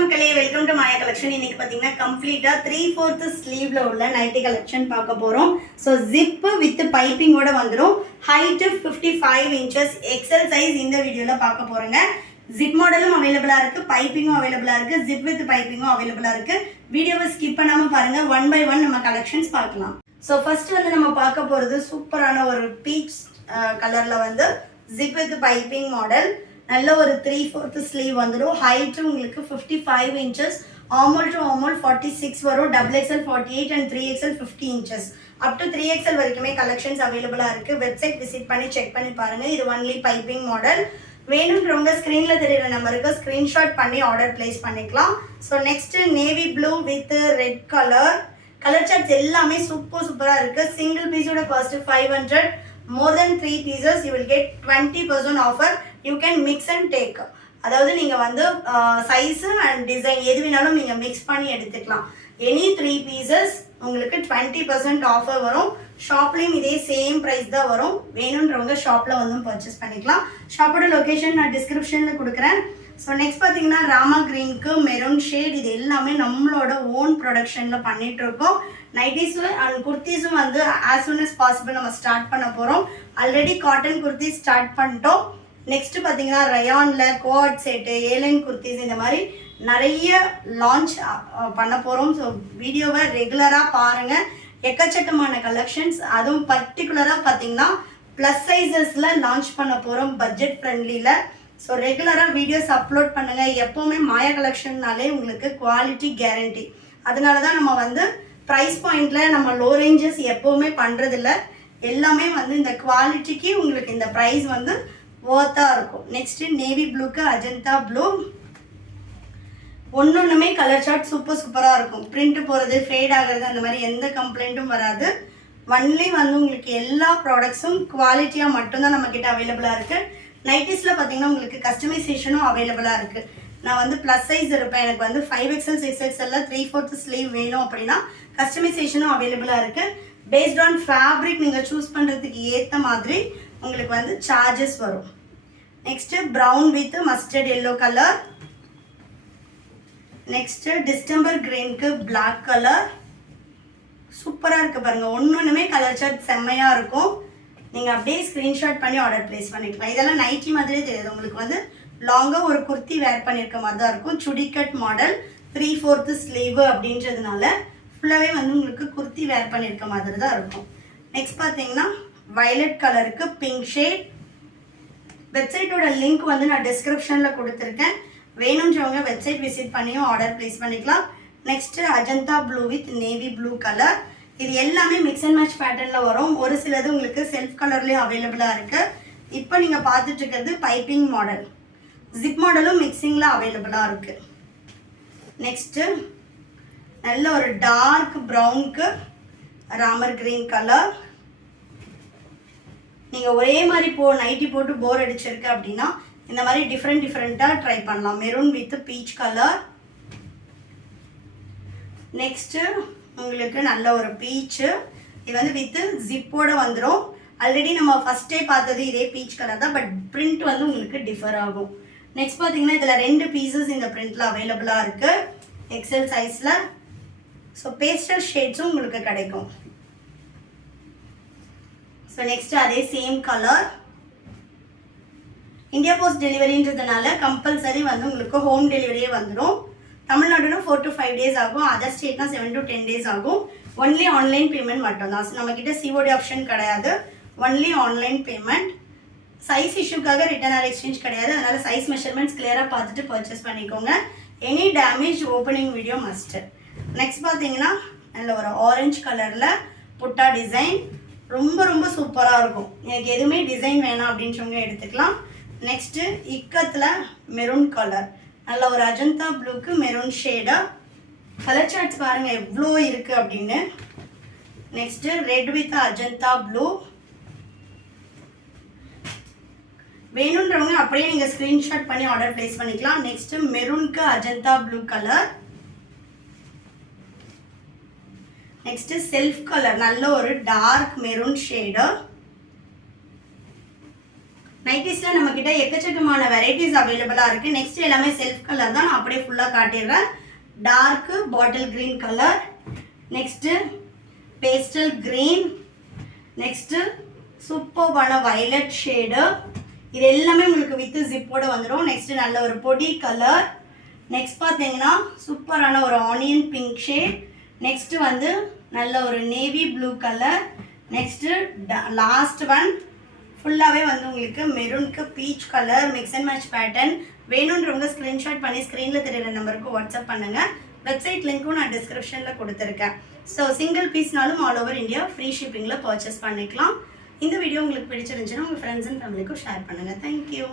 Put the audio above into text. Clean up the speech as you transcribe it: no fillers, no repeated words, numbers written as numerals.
மக்களே, welcome to Maya collection. இன்னைக்கு பாத்தீங்கன்னா கம்ப்ளீட்டா 3/4 ஸ்லீவ்ல உள்ள நைட்டி கலெக்ஷன் பார்க்க போறோம். ஸோ ஜிப் வித் பைப்பிங்கோட வந்துடும். ஹைட் 55 inches எக்ஸல் சைஸ் இந்த வீடியோல பார்க்க போறோங்க. ஜிப் மாடலும் அவைலபிளா இருக்கு, பைப்பிங்கும் அவைலபிளா இருக்கு, ஜிப் வித் பைப்பிங்கும் அவைலபிளா இருக்கு. வீடியோவை ஸ்கிப் பண்ணாம பாருங்க, ஒன் பை ஒன் நம்ம கலெக்ஷன்ஸ் பார்க்கலாம். ஸோ ஃபர்ஸ்ட் வந்து நம்ம பார்க்க போறது சூப்பரான ஒரு பீச் கலர்ல வந்து ஜிப் வித் பைப்பிங் மாடல். நல்ல ஒரு 3/4 ஸ்லீவ் வந்துடும். ஹைட் உங்களுக்கு 55 inches, ஆர்மல் டு ஆர்மல் 46 வரும், XXL 48 and 3XL 50 inches. Up to 3XL வரைக்குமே கலெக்ஷன்ஸ் அவைலபிளாக இருக்குது. வெப்சைட் விசிட் பண்ணி செக் பண்ணி பாருங்கள். இது ஒன்லி பைப்பிங் மாடல். வேணுன்றவங்க ஸ்க்ரீனில் தெரியுற நம்பருக்கு ஸ்க்ரீன்ஷாட் பண்ணி ஆர்டர் பிளேஸ் பண்ணிக்கலாம். So next navy blue with red colour. Colour charts எல்லாமே சூப்பராக இருக்குது. சிங்கிள் பீஸோட cost 500. more than 3 pieces you will get 20% offer. You can mix and take. அதாவது நீங்கள் வந்து சைஸு அண்ட் டிசைன் எது வேணாலும் நீங்கள் மிக்ஸ் பண்ணி எடுத்துக்கலாம். எனி 3 pieces உங்களுக்கு 20% ஆஃபர் வரும். ஷாப்லேயும் இதே சேம் ப்ரைஸ் தான் வரும். வேணுன்றவங்க ஷாப்பில் வந்து பர்ச்சேஸ் பண்ணிக்கலாம். ஷாப்போட லொக்கேஷன் நான் டிஸ்கிரிப்ஷனில் கொடுக்குறேன். ஸோ நெக்ஸ்ட் பார்த்தீங்கன்னா ராமா க்ரீனுக்கு மெரூன் ஷேட். இது எல்லாமே நம்மளோட ஓன் ப்ரொடக்ஷனில் பண்ணிகிட்ருக்கோம். நைட்டிஸும் அண்ட் குர்த்திஸும் வந்து ஆஸ் சூன் அஸ் பாசிபிள் நம்ம ஸ்டார்ட் பண்ண போகிறோம். ஆல்ரெடி காட்டன் குர்த்திஸ் ஸ்டார்ட் பண்ணிட்டோம். நெக்ஸ்ட்டு பார்த்தீங்கன்னா ரயானில் கோஆட் செட்டு, ஏலைன் குர்த்திஸ் இந்த மாதிரி நிறைய லான்ச் பண்ண போகிறோம். ஸோ வீடியோவை ரெகுலராக பாருங்கள். எக்கச்சக்கமான கலெக்ஷன்ஸ், அதுவும் பர்டிகுலராக பார்த்தீங்கன்னா ப்ளஸ் சைஸஸில் லான்ச் பண்ண போகிறோம் பட்ஜெட் ஃப்ரெண்ட்லியில். ஸோ ரெகுலராக வீடியோஸ் அப்லோட் பண்ணுங்கள். எப்போவுமே மாயா கலெக்ஷன்னாலே உங்களுக்கு குவாலிட்டி கேரண்டி. அதனால தான் நம்ம வந்து ப்ரைஸ் பாயிண்டில் நம்ம லோ ரேஞ்சஸ் எப்போவுமே பண்ணுறதில்ல. எல்லாமே வந்து இந்த குவாலிட்டிக்கு உங்களுக்கு இந்த ப்ரைஸ் வந்து ஒர்த்தாக இருக்கும். நெக்ஸ்ட்டு நேவி ப்ளூக்கு அஜந்தா ப்ளூ. ஒன்றுமே கலர் சார்ட் சூப்பராக இருக்கும். பிரிண்ட் போகிறது, ஃபேட் ஆகிறது அந்த மாதிரி எந்த கம்ப்ளைண்ட்டும் வராது. ஒன்லி வந்து உங்களுக்கு எல்லா ப்ராடக்ட்ஸும் குவாலிட்டியாக மட்டும்தான் நம்மக்கிட்ட அவைலபிளாக இருக்குது. நைட்டிஸில் பார்த்தீங்கன்னா உங்களுக்கு கஸ்டமைசேஷனும் அவைலபிளாக இருக்குது. நான் வந்து ப்ளஸ் சைஸ் இருப்பேன், எனக்கு வந்து 5XL 6XL 3/4 ஸ்லீவ் வேணும் அப்படின்னா கஸ்டமைசேஷனும் அவைலபிளாக இருக்குது. பேஸ்ட் ஆன் ஃபேப்ரிக் நீங்கள் சூஸ் பண்ணுறதுக்கு ஏற்ற மாதிரி உங்களுக்கு வந்து சார்ஜஸ் வரும். Next brown with mustard yellow colour. Next distemper கிரீனுக்கு பிளாக் கலர். சூப்பராக இருக்குது பாருங்கள். ஒன்றுமே கலர் சார்ட் செம்மையாக இருக்கும். நீங்கள் அப்படியே ஸ்க்ரீன்ஷாட் பண்ணி ஆர்டர் பிளேஸ் பண்ணிக்கலாம். இதெல்லாம் நைட்டி மாதிரியே தெரியாது. உங்களுக்கு வந்து லாங்காக ஒரு குர்த்தி வேர் பண்ணியிருக்க மாதிரி தான் இருக்கும். சுடிக்கட் மாடல் 3/4 ஸ்லீவ் அப்படின்றதுனால ஃபுல்லாகவே வந்து உங்களுக்கு குர்த்தி வேர் பண்ணியிருக்க மாதிரி தான் இருக்கும். நெக்ஸ்ட் பார்த்தீங்கன்னா வயலட் கலருக்கு பிங்க் ஷேட். வெப்சைட்டோட லிங்க் வந்து நான் டிஸ்கிரிப்ஷனில் கொடுத்துருக்கேன். வேணுன்றவங்க வெப்சைட் விசிட் பண்ணியும் ஆர்டர் பிளேஸ் பண்ணிக்கலாம். Next Ajanta blue with navy blue colour. இது எல்லாமே மிக்ஸ் அண்ட் மேட்ச் பேட்டர்னில் வரும். ஒரு சிலது உங்களுக்கு செல்ஃப் கலர்லேயும் அவைலபிளாக இருக்குது. இப்போ நீங்கள் பார்த்துட்டு இருக்கிறது பைப்பிங் மாடல். ஜிப் மாடலும் மிக்சிங்கில் அவைலபிளாக இருக்குது. நெக்ஸ்ட்டு நல்ல ஒரு டார்க் ப்ரௌனுக்கு ராமர் கிரீன் கலர். நீங்கள் ஒரே மாதிரி நைட்டி போட்டு போர் அடிச்சிருக்கு அப்படின்னா இந்த மாதிரி டிஃப்ரெண்ட்டாக ட்ரை பண்ணலாம். Maroon with peach colour. Next உங்களுக்கு நல்ல ஒரு பீச்சு. இது வந்து வித்து ஜிப்போட வந்துடும். ஆல்ரெடி நம்ம ஃபஸ்ட்டே பார்த்தது இதே பீச் கலர் தான், பட் பிரிண்ட் வந்து உங்களுக்கு டிஃபர் ஆகும். நெக்ஸ்ட் பார்த்தீங்கன்னா இதில் 2 பீசஸ் இந்த பிரிண்டில் அவைலபிளாக இருக்குது எக்ஸல் சைஸில். ஸோ பேஸ்டல் ஷேட்ஸும் உங்களுக்கு கிடைக்கும். ஸோ நெக்ஸ்ட் அதே சேம் கலர். இந்தியா போஸ்ட் டெலிவரின்றதுனால கம்பல்சரி வந்து உங்களுக்கு ஹோம் டெலிவரியே வந்துடும். தமிழ்நாடுனா 4 to 5 days ஆகும். அதர் ஸ்டேட்னா 7 to 10 days ஆகும். ஒன்லி ஆன்லைன் பேமெண்ட் மட்டும்தான். நம்மக்கிட்ட சிஓடி ஆப்ஷன் கிடையாது. Only online payment. சைஸ் இஷ்யூக்காக ரிட்டர்ன் ஆர் எக்ஸ்சேஞ்ச் கிடையாது. அதனால் சைஸ் மெஷர்மெண்ட்ஸ் கிளியராக பார்த்துட்டு பர்ச்சேஸ் பண்ணிக்கோங்க. Any damage opening video must. Next பார்த்தீங்கன்னா நல்ல ஒரு ஆரஞ்சு கலரில் புட்டா டிசைன். ரொம்ப சூப்பராக இருக்கும். எனக்கு எதுவுமே டிசைன் வேணாம் அப்படின்றவங்க எடுத்துக்கலாம். நெக்ஸ்ட்டு இக்கத்தில் மெரூன் கலர். நல்ல ஒரு அஜந்தா ப்ளூக்கு மெரூன் ஷேடாக. கலர் சார்ட்ஸ் பாருங்கள் எவ்வளோ இருக்குது அப்படின்னு. Next red with Ajanta blue. வேணுன்றவங்க அப்படியே நீங்கள் ஸ்க்ரீன்ஷாட் பண்ணி ஆர்டர் பிளேஸ் பண்ணிக்கலாம். நெக்ஸ்ட்டு மெரூனுக்கு Ajanta blue colour. Next self colour நல்ல ஒரு டார்க் மெரூன் ஷேடு. நைட்டிஸில் நம்மக்கிட்ட எக்கச்சக்கமான வெரைட்டிஸ் அவைலபிளாக இருக்குது. நெக்ஸ்ட் எல்லாமே செல்ஃப் கலர் தான், நான் அப்படியே ஃபுல்லாக காட்டிடுறேன். Dark bottle green colour, next pastel green, next சூப்பர்பான வயலட் ஷேடு. இது எல்லாமே உங்களுக்கு வித்து ஜிப்போட வந்துடும். நெக்ஸ்ட்டு நல்ல ஒரு பொடி கலர். நெக்ஸ்ட் பார்த்தீங்கன்னா சூப்பரான ஒரு ஆனியன் பிங்க் ஷேட். நெக்ஸ்ட்டு வந்து நல்ல ஒரு navy blue colour. Next last one ஃபுல்லாகவே வந்து உங்களுக்கு மெரூனுக்கு peach colour mix and match pattern. வேணுன்றவங்க ஸ்க்ரீன்ஷாட் பண்ணி ஸ்க்ரீனில் தெரியுற நம்பருக்கு வாட்ஸ்அப் பண்ணுங்கள். வெப்சைட் லிங்க்கும் நான் டிஸ்கிரிப்ஷனில் கொடுத்துருக்கேன். ஸோ சிங்கிள் பீஸ்னாலும் ஆல் ஓவர் இந்தியா ஃப்ரீ ஷிப்பிங்கில் பர்ச்சேஸ் பண்ணிக்கலாம். இந்த வீடியோ உங்களுக்கு பிடிச்சிருந்துச்சுன்னா உங்கள் ஃப்ரெண்ட்ஸ் அண்ட் ஃபேமிலிக்கும் ஷேர் பண்ணுங்கள். தேங்க்யூ.